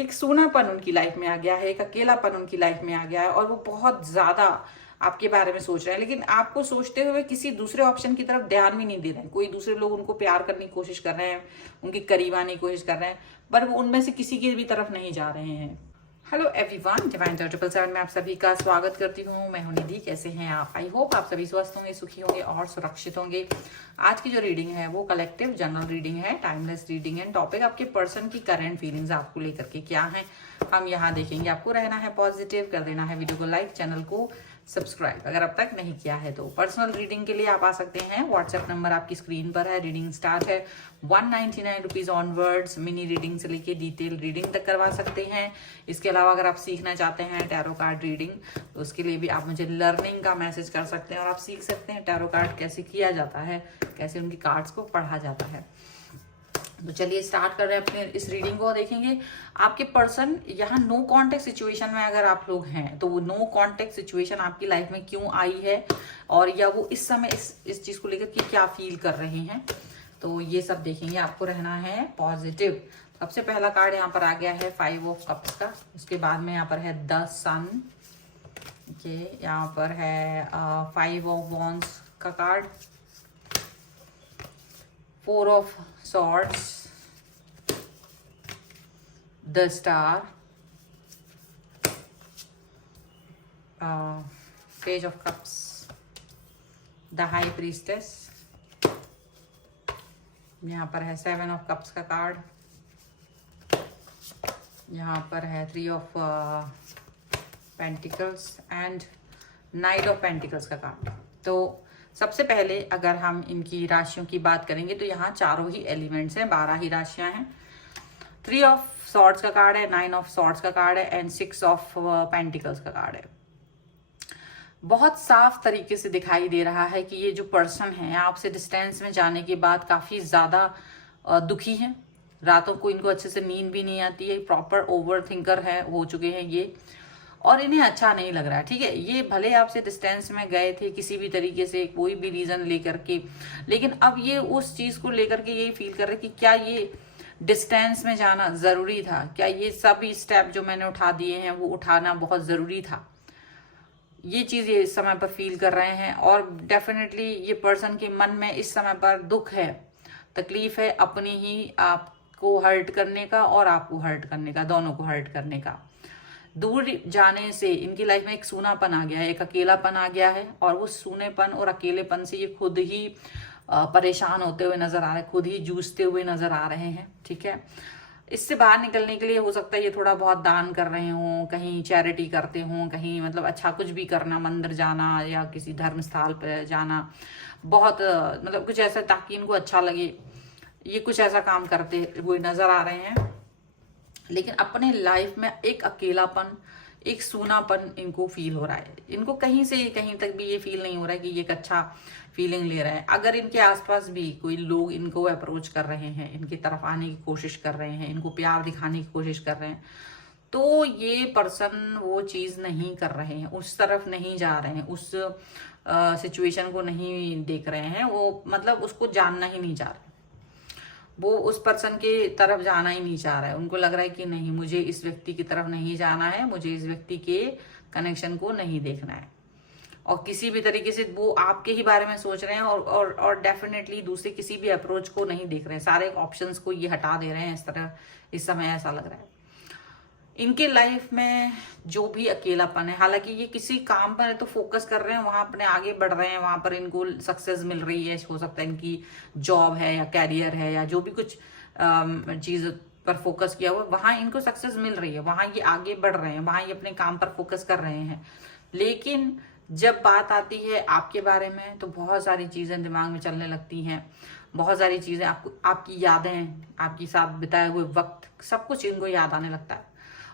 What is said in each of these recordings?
एक सूनापन उनकी लाइफ में आ गया है, एक अकेलापन उनकी लाइफ में आ गया है और वो बहुत ज्यादा आपके बारे में सोच रहे हैं, लेकिन आपको सोचते हुए किसी दूसरे ऑप्शन की तरफ ध्यान भी नहीं दे रहे हैं। कोई दूसरे लोग उनको प्यार करने की कोशिश कर रहे हैं, उनके करीब आने की कोशिश कर रहे हैं, पर वो उनमें से किसी की भी तरफ नहीं जा रहे हैं। हेलो एवरीवन, डिवाइन 777 में आप सभी का स्वागत करती हूँ। मैं हूं निधि। कैसे हैं आप? आई होप आप सभी स्वस्थ होंगे, सुखी होंगे और सुरक्षित होंगे। आज की जो रीडिंग है वो कलेक्टिव जनरल रीडिंग है, टाइमलेस रीडिंग है। टॉपिक आपके पर्सन की करंट फीलिंग्स आपको लेकर के क्या है हम यहाँ देखेंगे। आपको रहना है पॉजिटिव, कर देना है वीडियो को लाइक, चैनल को सब्सक्राइब अगर अब तक नहीं किया है तो। पर्सनल रीडिंग के लिए आप आ सकते हैं, व्हाट्सएप नंबर आपकी स्क्रीन पर है। रीडिंग स्टार्ट है 199 रुपीज ऑनवर्ड्स। मिनी रीडिंग से लेके डिटेल रीडिंग तक करवा सकते हैं। इसके अलावा अगर आप सीखना चाहते हैं टैरो कार्ड रीडिंग, तो उसके लिए भी आप मुझे लर्निंग का मैसेज कर सकते हैं और आप सीख सकते हैं टैरो कार्ड कैसे किया जाता है, कैसे उनकी कार्ड्स को पढ़ा जाता है। तो चलिए स्टार्ट कर रहे हैं अपने इस रीडिंग को। देखेंगे आपके पर्सन यहाँ नो कांटेक्ट सिचुएशन में अगर आप लोग हैं तो वो नो कांटेक्ट सिचुएशन आपकी लाइफ में क्यों आई है और या वो इस समय इस चीज को लेकर के क्या फील कर रहे हैं, तो ये सब देखेंगे। आपको रहना है पॉजिटिव। सबसे पहला कार्ड यहाँ पर आ गया है 5 ऑफ कप्स का। उसके बाद में यहाँ पर है द सन। ओके, यहाँ पर है 5 ऑफ वॉन्ड्स का card, 4 of swords, the star, page of cups, the high priestess, यहाँ पर है 7 ऑफ कप्स का कार्ड, यहाँ पर है 3 of pentacles and night of pentacles का कार्ड। तो सबसे पहले अगर हम इनकी राशियों की बात करेंगे तो यहाँ चारों ही एलिमेंट्स हैं, 12 ही राशियां हैं। 3 ऑफ सॉर्ड्स का कार्ड है, 9 ऑफ सॉर्ड्स का कार्ड है एंड 6 ऑफ पेंटिकल्स का कार्ड है। बहुत साफ तरीके से दिखाई दे रहा है कि ये जो पर्सन है आपसे डिस्टेंस में जाने के बाद काफी ज्यादा दुखी हैं। रातों को इनको अच्छे से नींद भी नहीं आती है, प्रॉपर ओवर थिंकर है, हो चुके हैं ये, और इन्हें अच्छा नहीं लग रहा है। ठीक है, ये भले आपसे डिस्टेंस में गए थे किसी भी तरीके से, कोई भी रीजन लेकर के, लेकिन अब ये उस चीज को लेकर के यही फील कर रहे कि क्या ये डिस्टेंस में जाना जरूरी था, क्या ये सभी स्टेप जो मैंने उठा दिए हैं वो उठाना बहुत जरूरी था। ये चीज ये इस समय पर फील कर रहे हैं और डेफिनेटली ये पर्सन के मन में इस समय पर दुख है, तकलीफ है, अपनी ही आपको हर्ट करने का और आपको हर्ट करने का, दोनों को हर्ट करने का। दूर जाने से इनकी लाइफ में एक सूनापन आ गया है, एक अकेलापन आ गया है और उस सूनेपन और अकेलेपन से ये खुद ही परेशान होते हुए नजर आ रहे हैं, खुद ही जूझते हुए नजर आ रहे हैं। ठीक है, इससे बाहर निकलने के लिए हो सकता है ये थोड़ा बहुत दान कर रहे हों, कहीं चैरिटी करते हों, कहीं मतलब अच्छा कुछ भी करना, मंदिर जाना या किसी धर्म स्थल पर जाना, बहुत मतलब कुछ ऐसा ताकि इनको अच्छा लगे, ये कुछ ऐसा काम करते हुए नजर आ रहे हैं। लेकिन अपने लाइफ में एक अकेलापन, एक सूनापन इनको फील हो रहा है। इनको कहीं से कहीं तक भी ये फील नहीं हो रहा है कि ये एक अच्छा फीलिंग ले रहे हैं। अगर इनके आसपास भी कोई लोग इनको अप्रोच कर रहे हैं, इनकी तरफ आने की कोशिश कर रहे हैं, इनको प्यार दिखाने की कोशिश कर रहे हैं, तो ये पर्सन वो चीज नहीं कर रहे हैं, उस तरफ नहीं जा रहे हैं, उस सिचुएशन को नहीं देख रहे हैं, वो मतलब उसको जानना ही नहीं चाह रहे, वो उस पर्सन के तरफ जाना ही नहीं चाह रहा है। उनको लग रहा है कि नहीं, मुझे इस व्यक्ति की तरफ नहीं जाना है, मुझे इस व्यक्ति के कनेक्शन को नहीं देखना है, और किसी भी तरीके से वो आपके ही बारे में सोच रहे हैं और डेफिनेटली दूसरे किसी भी अप्रोच को नहीं देख रहे हैं। सारे ऑप्शंस को ये हटा दे रहे हैं इस तरह, इस समय ऐसा लग रहा है। इनके लाइफ में जो भी अकेलापन है, हालांकि ये किसी काम पर तो फोकस कर रहे हैं, वहां अपने आगे बढ़ रहे हैं, वहां पर इनको सक्सेस मिल रही है, हो सकता है इनकी जॉब है या कैरियर है या जो भी कुछ चीज पर फोकस किया हुआ, वहां इनको सक्सेस मिल रही है, वहां ये आगे बढ़ रहे हैं, वहां ये अपने काम पर फोकस कर रहे हैं। लेकिन जब बात आती है आपके बारे में तो बहुत सारी चीजें दिमाग में चलने लगती हैं, बहुत सारी चीजें आपको, आपकी यादें, आपके साथ बिताए हुए वक्त, सब कुछ इनको याद आने लगता है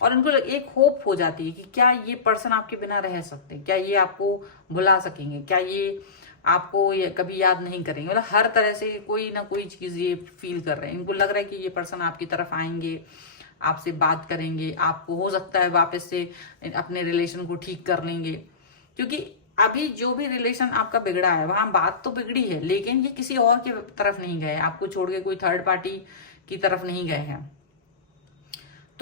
और इनको एक होप हो जाती है कि क्या ये पर्सन आपके बिना रह सकते हैं, क्या ये आपको भुला सकेंगे, क्या ये आपको ये कभी याद नहीं करेंगे। मतलब हर तरह से कोई ना कोई चीज ये फील कर रहे हैं। इनको लग रहा है कि ये पर्सन आपकी तरफ आएंगे, आपसे बात करेंगे, आपको हो सकता है वापस से अपने रिलेशन को ठीक कर लेंगे, क्योंकि अभी जो भी रिलेशन आपका बिगड़ा है वहां बात तो बिगड़ी है, लेकिन ये किसी और की तरफ नहीं गए, आपको छोड़ के कोई थर्ड पार्टी की तरफ नहीं गए हैं।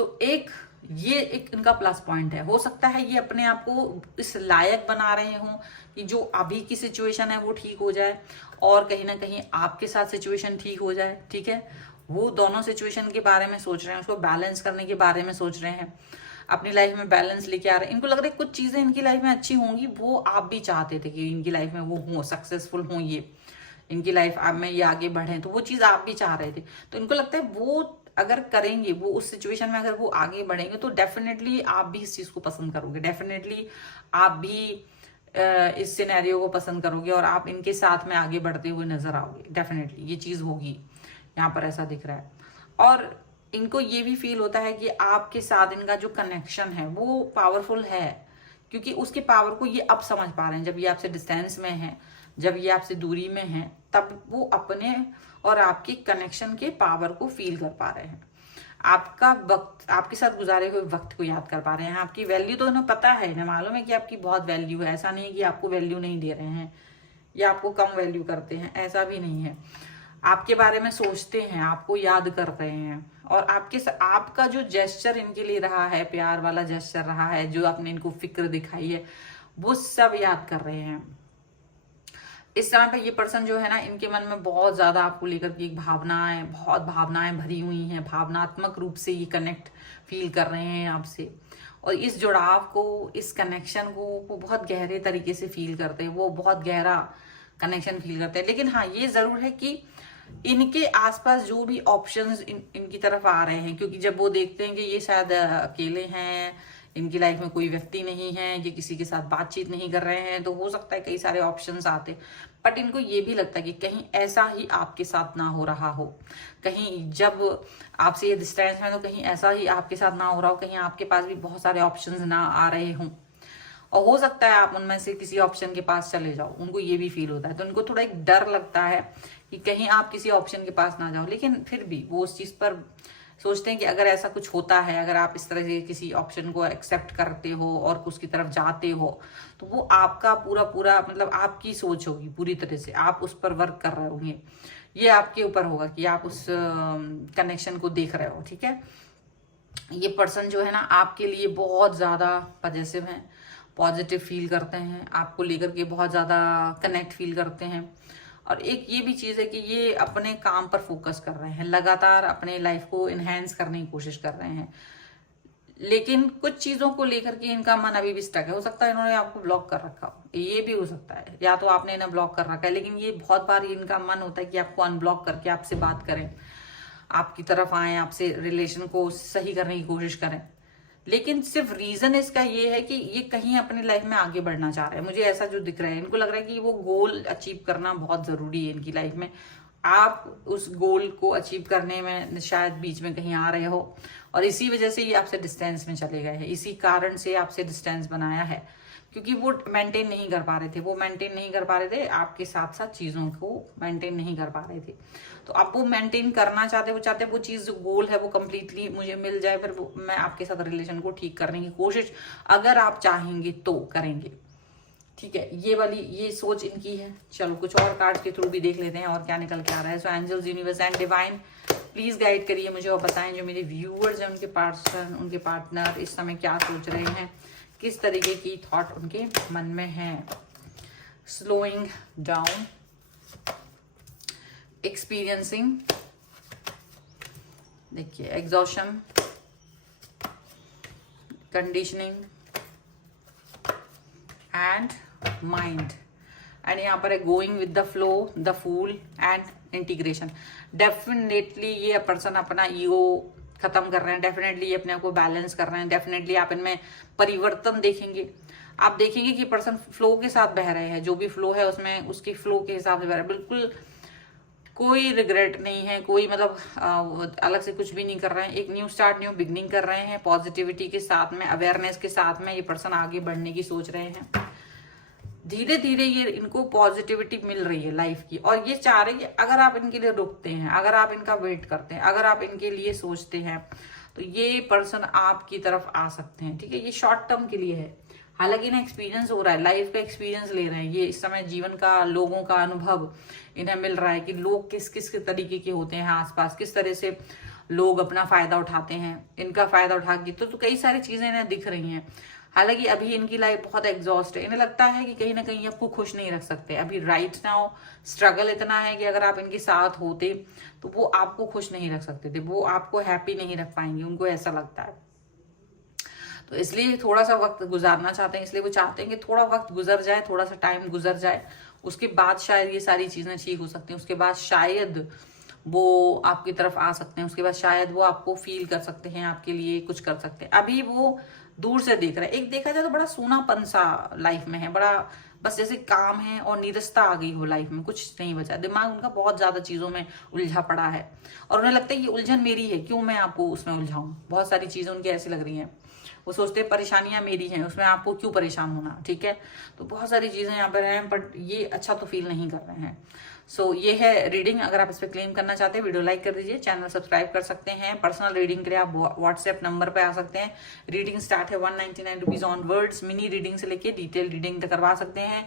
तो ये एक इनका प्लस पॉइंट है। हो सकता है ये अपने आप को इस लायक बना रहे हों कि जो अभी की सिचुएशन है वो ठीक हो जाए और कहीं ना कहीं आपके साथ सिचुएशन ठीक हो जाए। ठीक है, वो दोनों सिचुएशन के बारे में सोच रहे हैं, उसको बैलेंस करने के बारे में सोच रहे हैं, अपनी लाइफ में बैलेंस लेके आ रहे हैं। इनको लग रहा है कुछ चीजें इनकी लाइफ में अच्छी होंगी, वो आप भी चाहते थे कि इनकी लाइफ में वो हो, सक्सेसफुल हो, ये इनकी लाइफ आप में ये आगे बढ़े, तो वो चीज आप भी चाह रहे थे। तो इनको लगता है वो अगर करेंगे, वो उस सिचुएशन में अगर वो आगे बढ़ेंगे तो डेफिनेटली आप भी इस चीज को पसंद करोगे, डेफिनेटली आप भी इस सिनेरियो को पसंद करोगे और आप इनके साथ में आगे बढ़ते हुए नजर आओगे। डेफिनेटली ये चीज होगी, यहाँ पर ऐसा दिख रहा है। और इनको ये भी फील होता है कि आपके साथ इनका जो कनेक्शन है वो पावरफुल है, क्योंकि उसके पावर को ये अब समझ पा रहे हैं। जब ये आपसे डिस्टेंस में है, जब ये आपसे दूरी में है, तब वो अपने और आपके कनेक्शन के पावर को फील कर पा रहे हैं। आपका वक्त, आपके साथ गुजारे हुए वक्त को याद कर पा रहे हैं। आपकी वैल्यू तो इन्हें पता है, इन्हें मालूम है कि आपकी बहुत वैल्यू है। ऐसा नहीं है कि आपको वैल्यू नहीं दे रहे हैं या आपको कम वैल्यू करते हैं, ऐसा भी नहीं है। आपके बारे में सोचते हैं, आपको याद कर रहे हैं और आपका जो जेस्चर इनके लिए रहा है, प्यार वाला जेस्चर रहा है, जो आपने इनको फिक्र दिखाई है, वो सब याद कर रहे हैं। इस समय पे ये पर्सन जो है ना, इनके मन में बहुत ज्यादा आपको लेकर की भावनाएं, बहुत भावनाएं भरी हुई हैं। भावनात्मक रूप से ये कनेक्ट फील कर रहे हैं आपसे और इस जुड़ाव को, इस कनेक्शन को वो बहुत गहरे तरीके से फील करते हैं। वो बहुत गहरा कनेक्शन फील करते हैं। लेकिन हाँ, ये जरूर है कि इनके आसपास जो भी ऑप्शंस इनकी तरफ आ रहे हैं, क्योंकि जब वो देखते हैं कि ये शायद अकेले हैं, इनकी लाइफ में कोई व्यक्ति नहीं है, ये किसी के साथ बातचीत नहीं कर रहे हैं, तो हो सकता है कई सारे ऑप्शंस आते। बट इनको ये भी लगता है कि कहीं ऐसा ही आपके साथ ना हो रहा हो, कहीं जब आपसे ये डिस्टेंस में, तो कहीं ऐसा ही आपके साथ ना हो रहा हो, कहीं आपके पास भी बहुत सारे ऑप्शंस ना आ रहे हों और हो सकता है आप उनमें से किसी ऑप्शन के पास चले जाओ। उनको ये भी फील होता है, तो उनको थोड़ा एक डर लगता है कि कहीं आप किसी ऑप्शन के पास ना जाओ। लेकिन फिर भी वो उस चीज पर सोचते हैं कि अगर ऐसा कुछ होता है, अगर आप इस तरह से किसी ऑप्शन को एक्सेप्ट करते हो और उसकी तरफ जाते हो, तो वो आपका पूरा पूरा मतलब आपकी सोच होगी, पूरी तरह से आप उस पर वर्क कर रहे होंगे। ये आपके ऊपर होगा कि आप उस कनेक्शन को देख रहे हो। ठीक है, ये पर्सन जो है ना, आपके लिए बहुत ज्यादा पॉजिटिव है, पॉजिटिव फील करते हैं, आपको लेकर के बहुत ज्यादा कनेक्ट फील करते हैं। और एक ये भी चीज है कि ये अपने काम पर फोकस कर रहे हैं, लगातार अपने लाइफ को इनहेंस करने की कोशिश कर रहे हैं। लेकिन कुछ चीजों को लेकर के इनका मन अभी भी स्टक है। हो सकता है इन्होंने आपको ब्लॉक कर रखा हो, ये भी हो सकता है, या तो आपने इन्हें ब्लॉक कर रखा है। लेकिन ये बहुत बार इनका मन होता है कि आपको अनब्लॉक करके आपसे बात करें, आपकी तरफ आए, आपसे रिलेशन को सही करने की कोशिश करें। लेकिन सिर्फ रीजन इसका ये है कि ये कहीं अपनी लाइफ में आगे बढ़ना चाह रहे हैं। मुझे ऐसा जो दिख रहा है, इनको लग रहा है कि वो गोल अचीव करना बहुत जरूरी है इनकी लाइफ में। आप उस गोल को अचीव करने में शायद बीच में कहीं आ रहे हो और इसी वजह से ये आपसे डिस्टेंस में चले गए हैं, इसी कारण से आपसे डिस्टेंस बनाया है, क्योंकि वो मेंटेन नहीं कर पा रहे थे। वो मेंटेन नहीं कर पा रहे थे, आपके साथ साथ चीजों को मेंटेन नहीं कर पा रहे थे। तो अब वो मेंटेन करना चाहते, वो चाहते वो चीज जो गोल है वो कंप्लीटली मुझे मिल जाए, फिर मैं आपके साथ रिलेशन को ठीक करने की कोशिश अगर आप चाहेंगे तो करेंगे। ठीक है, ये वाली ये सोच इनकी है। चलो कुछ और कार्ड के थ्रू भी देख लेते हैं और क्या निकल के आ रहा है। So angels, universe and divine, please guide करिए मुझे और बताएं जो मेरे व्यूअर्स हैं, उनके पर्सन, उनके पार्टनर इस समय क्या सोच रहे हैं, किस तरीके की थॉट उनके मन में है। स्लोइंग डाउन, एक्सपीरियंसिंग, देखिए exhaustion, conditioning and mind, and यहाँ पर है going with the flow, the fool and integration. Definitely ये पर्सन अपना ईगो खत्म कर रहे हैं, डेफिनेटली ये अपने आप को बैलेंस कर रहे हैं, डेफिनेटली आप इनमें परिवर्तन देखेंगे। आप देखेंगे कि पर्सन फ्लो के साथ बह रहे हैं, जो भी फ्लो है उसमें उसकी फ्लो के हिसाब से बह रहे हैं। बिल्कुल कोई रिग्रेट नहीं है, कोई मतलब अलग से कुछ भी नहीं कर रहे हैं। एक न्यू स्टार्ट, न्यू बिगनिंग कर रहे हैं, पॉजिटिविटी के साथ में, अवेयरनेस के साथ में ये पर्सन आगे बढ़ने की सोच रहे हैं। धीरे धीरे ये इनको पॉजिटिविटी मिल रही है लाइफ की, और ये चाह रहे हैं कि अगर आप इनके लिए रुकते हैं, अगर आप इनका वेट करते हैं, अगर आप इनके लिए सोचते हैं, तो ये पर्सन आपकी तरफ आ सकते हैं। ठीक है, ये शॉर्ट टर्म के लिए है। हालांकि इन्हें एक्सपीरियंस हो रहा है, लाइफ का एक्सपीरियंस ले रहे हैं ये इस समय, जीवन का, लोगों का अनुभव इन्हें मिल रहा है कि लोग किस किस तरीके के होते हैं आसपास, किस तरह से लोग अपना फायदा उठाते हैं, इनका फायदा उठा के तो कई सारी चीजें इन्हें दिख रही हैं। हालांकि अभी इनकी लाइफ बहुत एग्जॉस्ट है, इन्हें लगता है कि कहीं ना कहीं आपको खुश नहीं रख सकते। अभी राइट नाउ स्ट्रगल इतना है कि अगर आप इनके साथ होते तो वो आपको खुश नहीं रख सकते थे, वो आपको हैप्पी नहीं रख पाएंगे, उनको ऐसा लगता है। तो इसलिए थोड़ा सा वक्त गुजारना चाहते हैं, इसलिए वो चाहते हैं कि थोड़ा वक्त गुजर जाए, थोड़ा सा टाइम गुजर जाए, उसके बाद शायद ये सारी चीजें ठीक हो सकती हैं। उसके बाद शायद वो आपकी तरफ आ सकते हैं, उसके बाद शायद वो आपको फील कर सकते हैं, आपके लिए कुछ कर सकते हैं। अभी वो दूर से देख रहे हैं, एक देखा जाए तो बड़ा सूनापन सा लाइफ में है, बड़ा बस जैसे काम है और नीरसता आ गई हो लाइफ में, कुछ नहीं बचा। दिमाग उनका बहुत ज्यादा चीजों में उलझा पड़ा है और उन्हें लगता है ये उलझन मेरी है, क्यों मैं आपको उसमें उलझाऊं। बहुत सारी चीजें उनकी ऐसी लग रही हैं, वो सोचते हैं परेशानियां मेरी हैं, उसमें आपको क्यों परेशान होना, ठीक है। तो बहुत सारी चीजें यहाँ पर हैं, बट ये अच्छा तो फील नहीं कर रहे हैं। सो ये है रीडिंग। अगर आप इस पर क्लेम करना चाहते हैं वीडियो लाइक कर दीजिए, चैनल सब्सक्राइब कर सकते हैं। पर्सनल रीडिंग के लिए आप व्हाट्सएप नंबर पे आ सकते हैं। रीडिंग स्टार्ट है 199 rupees on words. Mini reading से लेके डिटेल रीडिंग तक करवा सकते हैं।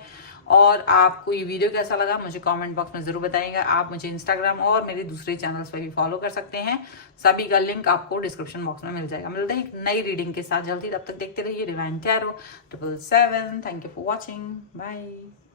और आपको ये वीडियो कैसा लगा मुझे कमेंट बॉक्स में जरूर बताइएगा। आप मुझे इंस्टाग्राम और मेरे दूसरे चैनल्स पर भी फॉलो कर सकते हैं, सभी का लिंक आपको डिस्क्रिप्शन बॉक्स में मिल जाएगा। मिलते हैं एक नई रीडिंग के साथ जल्दी, तब तक देखते रहिए divine tarot 777। Thank you for watching, bye.